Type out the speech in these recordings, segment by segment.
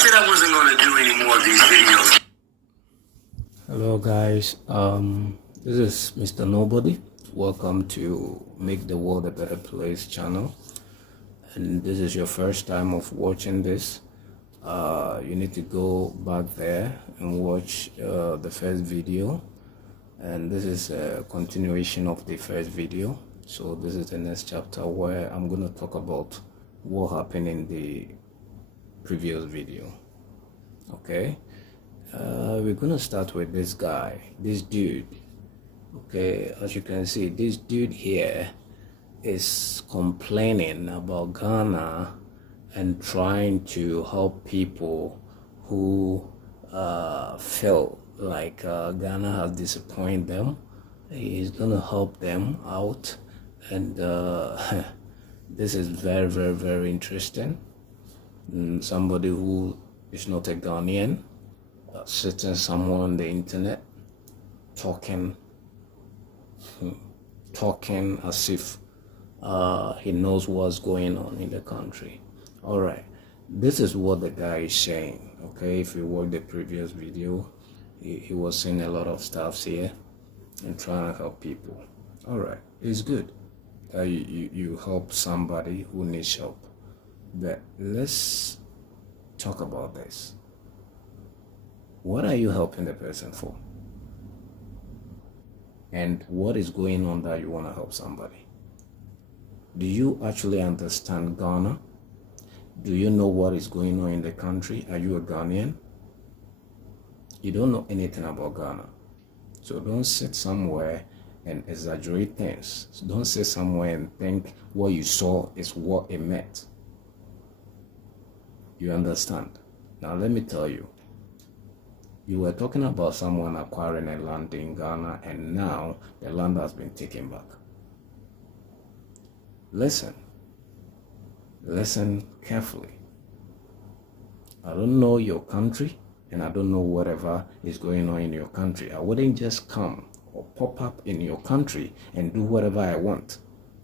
said I wasn't going to do any more of these videos. Hello guys, this is Mr. Nobody. Welcome to Make the World a Better Place channel. And this is your first time of watching this. You need to go back there and watch the first video. And this is a continuation of the first video. So this is the next chapter where I'm going to talk about what happened in the previous video. Okay. We're gonna start with this guy, this dude. Okay, as you can see, this dude here is complaining about Ghana and trying to help people who feel like Ghana has disappointed them. He's gonna help them out, and this is very, very, very interesting. Somebody who is not a Ghanaian sitting somewhere on the internet talking as if he knows what's going on in the country. All right, this is what the guy is saying. Okay, if you watch the previous video, he was saying a lot of stuff here and trying to help people. All right, it's good that you help somebody who needs help, but let's talk about this. What are you helping the person for? And what is going on that you want to help somebody? Do you actually understand Ghana? Do you know what is going on in the country? Are you a Ghanaian? You don't know anything about Ghana. So don't sit somewhere and exaggerate things. So don't sit somewhere and think what you saw is what it meant. You understand? Now let me tell you. You were talking about someone acquiring a land in Ghana, and now the land has been taken back. Listen carefully. I don't know your country, and I don't know whatever is going on in your country. I wouldn't just come or pop up in your country and do whatever I want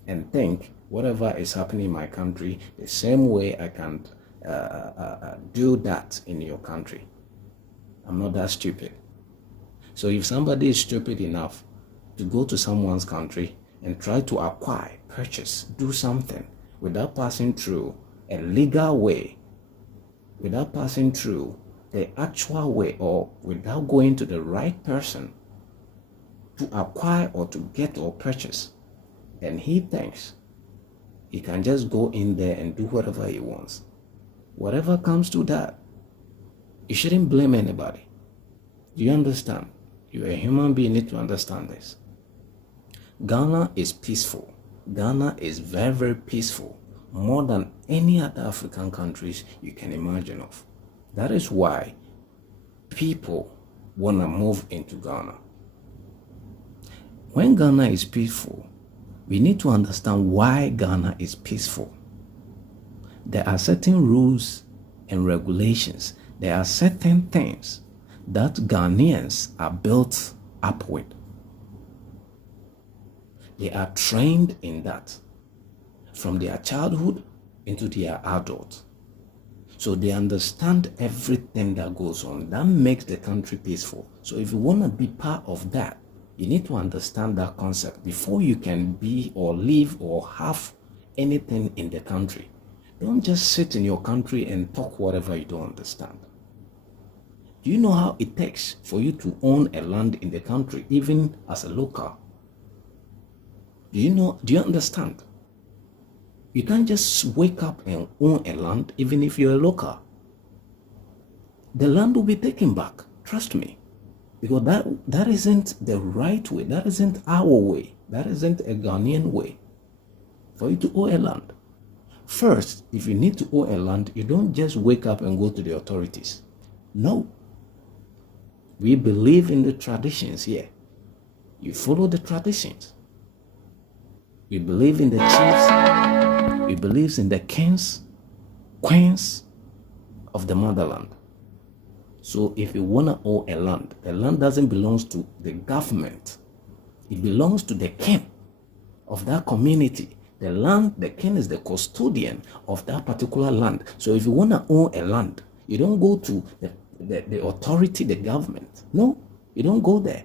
and think whatever is happening in my country the same way I can do that in your country. I'm not that stupid. So if somebody is stupid enough to go to someone's country and try to acquire, purchase, do something without passing through a legal way, without passing through the actual way, or without going to the right person to acquire or to get or purchase, and he thinks he can just go in there and do whatever he wants, whatever comes to that, you shouldn't blame anybody. Do you understand? You're a human being, you need to understand this. Ghana is peaceful. Ghana is very, very peaceful. More than any other African countries you can imagine of. That is why people want to move into Ghana. When Ghana is peaceful, we need to understand why Ghana is peaceful. There are certain rules and regulations. There are certain things that Ghanaians are built up with. They are trained in that from their childhood into their adult. So they understand everything that goes on. That makes the country peaceful. So if you want to be part of that, you need to understand that concept before you can be or live or have anything in the country. Don't just sit in your country and talk whatever you don't understand. Do you know how it takes for you to own a land in the country, even as a local? Do you understand? You can't just wake up and own a land, even if you're a local. The land will be taken back, trust me. Because that isn't the right way, that isn't our way, that isn't a Ghanaian way for you to own a land. First, if you need to own a land, you don't just wake up and go to the authorities. No. We believe in the traditions here. You follow the traditions. We believe in the chiefs. We believe in the kings, queens of the motherland. So if you want to own a land, the land doesn't belong to the government. It belongs to the king of that community. The land, the king is the custodian of that particular land. So if you want to own a land, You don't go to the authority, the government. No, you don't go there.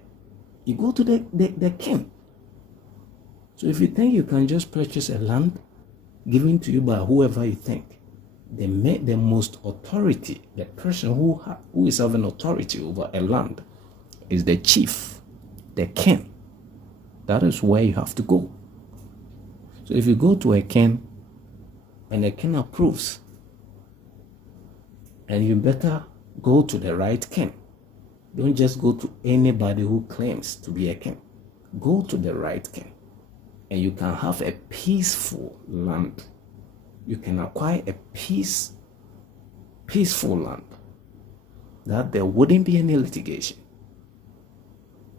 You go to the king. So if you think you can just purchase a land given to you by whoever you think, the most authority, the person who is having authority over a land is the chief, the king. That is where you have to go. So if you go to a king and the king approves, and you better go to the right king. Don't just go to anybody who claims to be a king. Go to the right king, and you can have a peaceful land. You can acquire a peaceful land, that there wouldn't be any litigation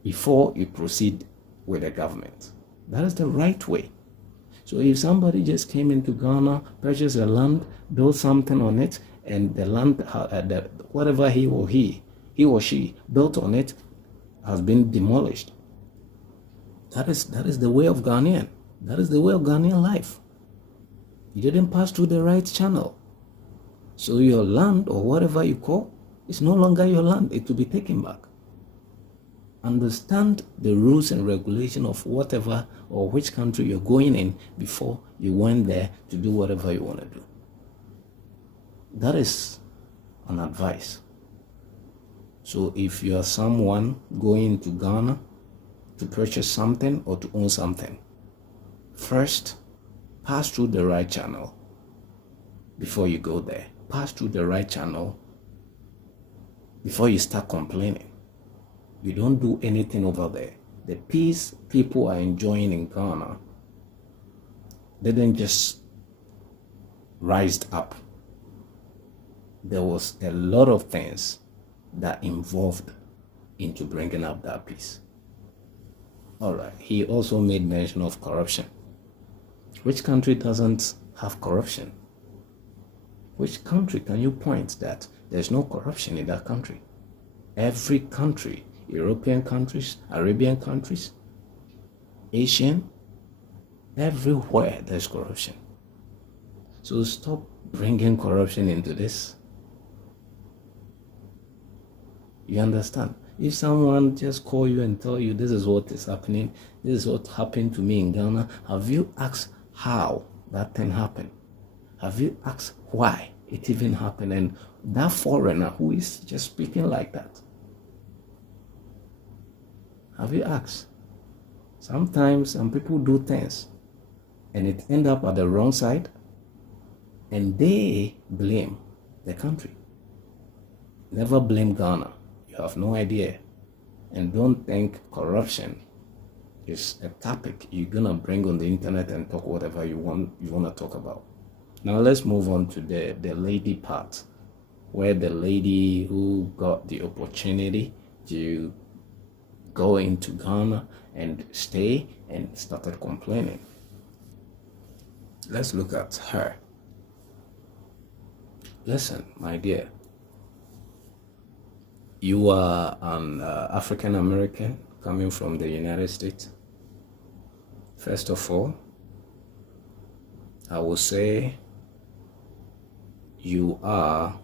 before you proceed with the government. That is the right way. So if somebody just came into Ghana, purchased a land, built something on it, and the land, whatever he or she built on it has been demolished, that is the way of Ghanaian. That is the way of Ghanaian life. You didn't pass through the right channel. So your land, or whatever you call, is no longer your land. It will be taken back. Understand the rules and regulation of whatever or which country you're going in before you went there to do whatever you want to do. That is an advice. So if you are someone going to Ghana to purchase something or to own something, first, pass through the right channel before you go there. Pass through the right channel before you start complaining. You don't do anything over there. The peace people are enjoying in Ghana didn't just rise up. There was a lot of things that involved into bringing up that peace. All right. He also made mention of corruption. Which country doesn't have corruption? Which country can you point that there's no corruption in that country? Every country, European countries, Arabian countries, Asian, everywhere there's corruption. So stop bringing corruption into this. You understand? If someone just call you and tell you this is what is happening, this is what happened to me in Ghana, have you asked how that thing happened? Have you asked why it even happened? And that foreigner who is just speaking like that, have you asked? Sometimes some people do things and it end up at the wrong side and they blame the country. Never blame Ghana. You have no idea. And don't think corruption is a topic you're gonna bring on the internet and talk whatever you want to talk about. Now let's move on to the lady part, where the lady who got the opportunity to go into Ghana and stay and started complaining. Let's look at her. Listen, my dear, you are an African American coming from the United States. First of all, I will say you are,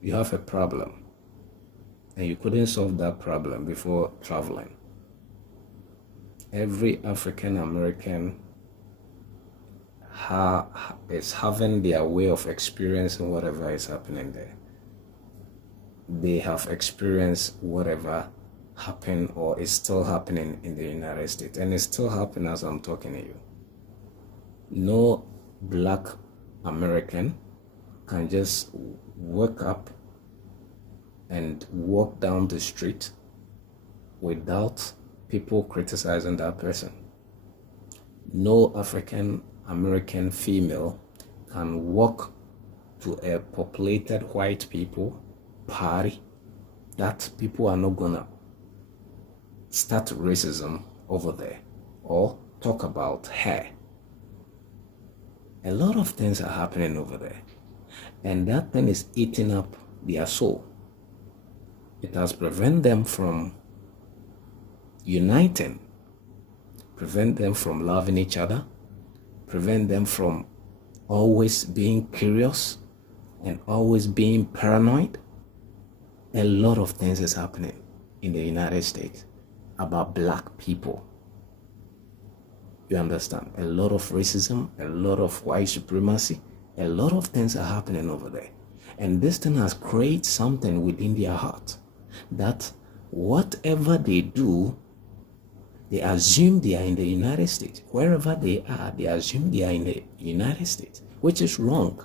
you have a problem and you couldn't solve that problem before traveling. Every African American is having their way of experiencing whatever is happening there. They have experienced whatever happened or is still happening in the United States, and it's still happening as I'm talking to you. No Black American can just wake up and walk down the street without people criticizing that person. No African American female can walk to a populated white people party that people are not gonna start racism over there or talk about her. A lot of things are happening over there, and that thing is eating up their soul. It has prevented them from uniting, prevent them from loving each other, prevent them from always being curious and always being paranoid, a lot of things is happening in the United States about black people. You understand? A lot of racism, a lot of white supremacy, a lot of things are happening over there. And this thing has created something within their heart that whatever they do, they assume they are in the United States. Wherever they are, they assume they are in the United States, which is wrong.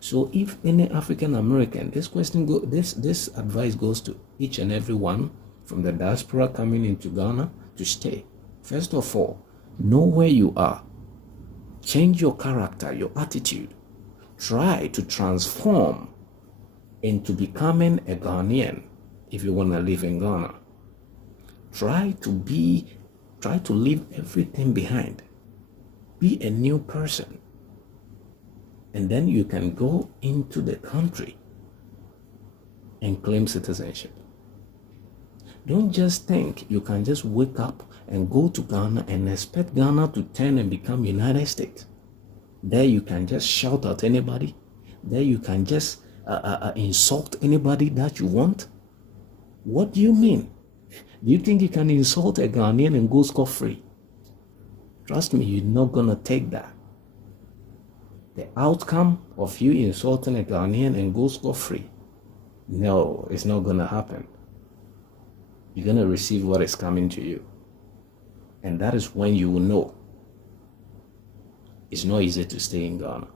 So if any African American, this advice goes to each and every one from the diaspora coming into Ghana to stay. First of all, know where you are. Change your character, your attitude. Try to transform into becoming a Ghanaian if you want to live in Ghana. Try to leave everything behind. Be a new person. And then you can go into the country and claim citizenship. Don't just think you can just wake up and go to Ghana and expect Ghana to turn and become United States. There you can just shout at anybody. There you can just insult anybody that you want. What do you mean? Do you think you can insult a Ghanaian and go scot-free? Trust me, you're not going to take that. The outcome of you insulting a Ghanaian and go scot-free, no, it's not going to happen. You're going to receive what is coming to you. And that is when you will know it's not easy to stay in Ghana.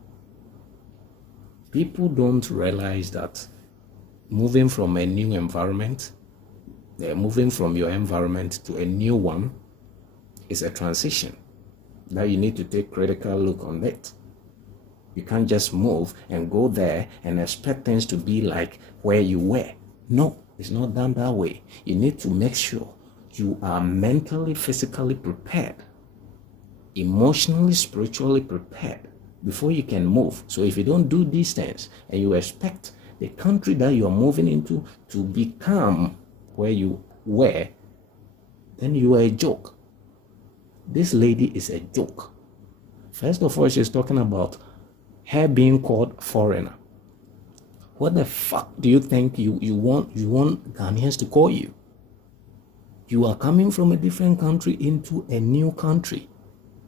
People don't realize that moving from a new environment, moving from your environment to a new one is a transition that you need to take critical look on it. You can't just move and go there and expect things to be like where you were. No, it's not done that way. You need to make sure you are mentally, physically prepared, emotionally, spiritually prepared before you can move. So if you don't do these things and you expect the country that you are moving into to become where you were, then you are a joke. This lady is a joke. First of all, she's talking about her being called foreigner. What the fuck do you think you want Ghanaians to call you? You are coming from a different country into a new country.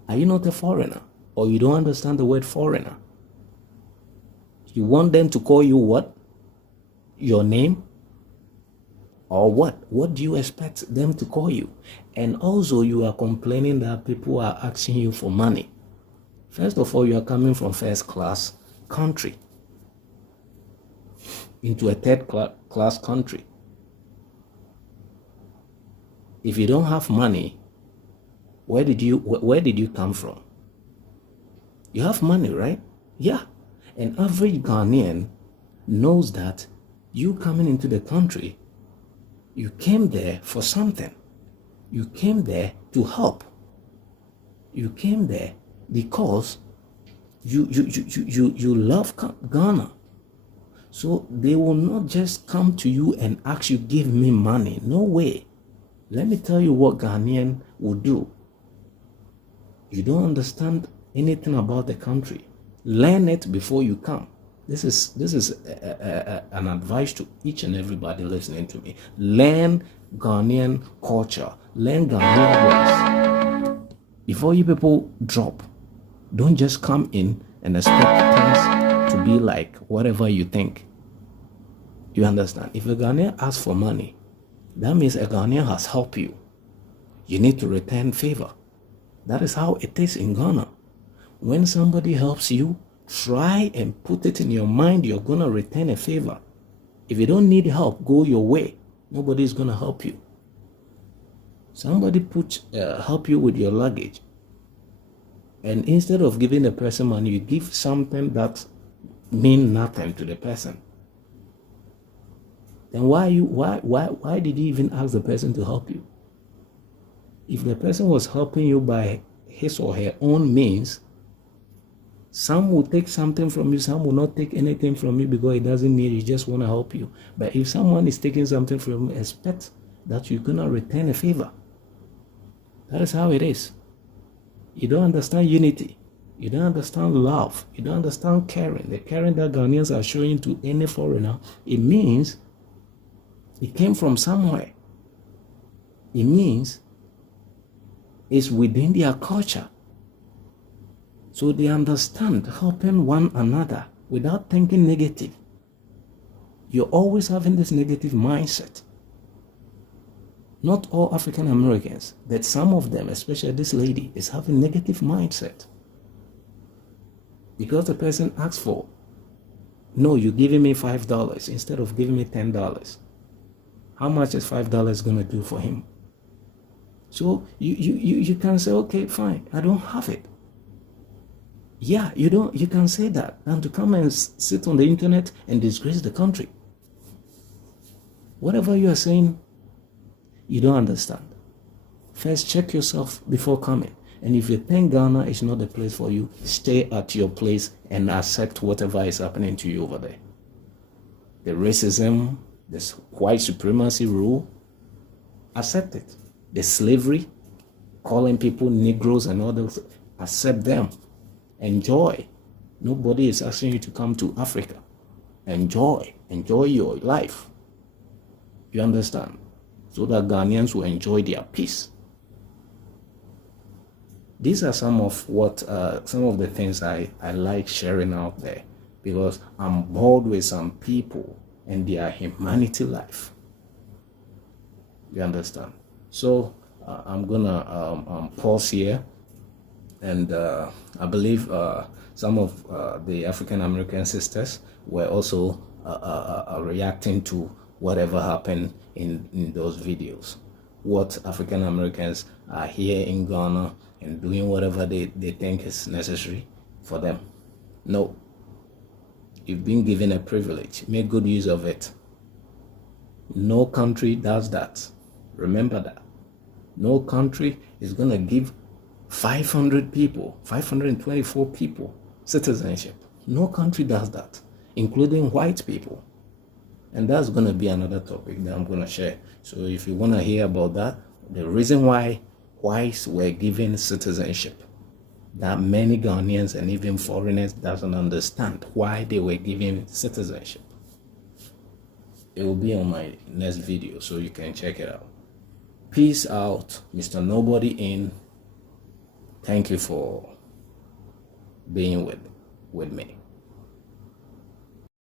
Are you not a foreigner? Or you don't understand the word foreigner? You want them to call you what? Your name? Or what? What do you expect them to call you? And also you are complaining that people are asking you for money. First of all, you are coming from first class country into a third class country. If you don't have money, where did you come from? You have money, right? Yeah. An average Ghanaian knows that you coming into the country, you came there for something. You came there to help. You came there because you love Ghana. So they will not just come to you and ask you, give me money. No way. Let me tell you what Ghanaian will do. You don't understand anything about the country. Learn it before you come. This is an advice to each and everybody listening to me. Learn Ghanaian culture. Learn Ghanaian ways. Before you people drop, don't just come in and expect things to be like whatever you think. You understand? If a Ghanaian asks for money, that means a Ghanaian has helped you. You need to return favor. That is how it is in Ghana. When somebody helps you, try and put it in your mind you're going to return a favor. If you don't need help, go your way. Nobody's going to help you. Somebody help you with your luggage. And instead of giving the person money, you give something that means nothing to the person. Then why did you even ask the person to help you? If the person was helping you by his or her own means, some will take something from you, some will not take anything from you because it doesn't need, you just want to help you. But if someone is taking something from you, expect that you're going to return a favor. That is how it is. You don't understand unity. You don't understand love. You don't understand caring. The caring that Ghanaians are showing to any foreigner, it means it came from somewhere. It means it's within their culture. So they understand helping one another without thinking negative. You're always having this negative mindset. Not all African Americans, but some of them, especially this lady, is having negative mindset. Because the person asks for, no, you're giving me $5 instead of giving me $10. How much is $5 going to do for him? So you can say, okay, fine, I don't have it. Yeah, you can say that, and to come and sit on the internet and disgrace the country. Whatever you are saying, you don't understand. First, check yourself before coming. And if you think Ghana is not the place for you, stay at your place and accept whatever is happening to you over there. The racism, this white supremacy rule, accept it. The slavery, calling people Negroes and all those, accept them. Enjoy. Nobody is asking you to come to Africa. Enjoy your life. You understand? So that Ghanaians will enjoy their peace. These are some of the things I like sharing out there, because I'm bored with some people and their humanity life. You understand? So I'm gonna pause here, and I believe some of the African American sisters were also reacting to whatever happened in those videos. What African Americans are here in Ghana and doing whatever they think is necessary for them. No. You've been given a privilege. Make good use of it. No country does that. Remember that. No country is going to give 500 people, 524 people citizenship. No country does that, including white people. And that's going to be another topic that I'm going to share. So if you want to hear about that, the reason why whites were given citizenship, that many Ghanaians and even foreigners doesn't understand why they were given citizenship. It will be on my next video, so you can check it out. Peace out, Mr. Nobody In. Thank you for being with me.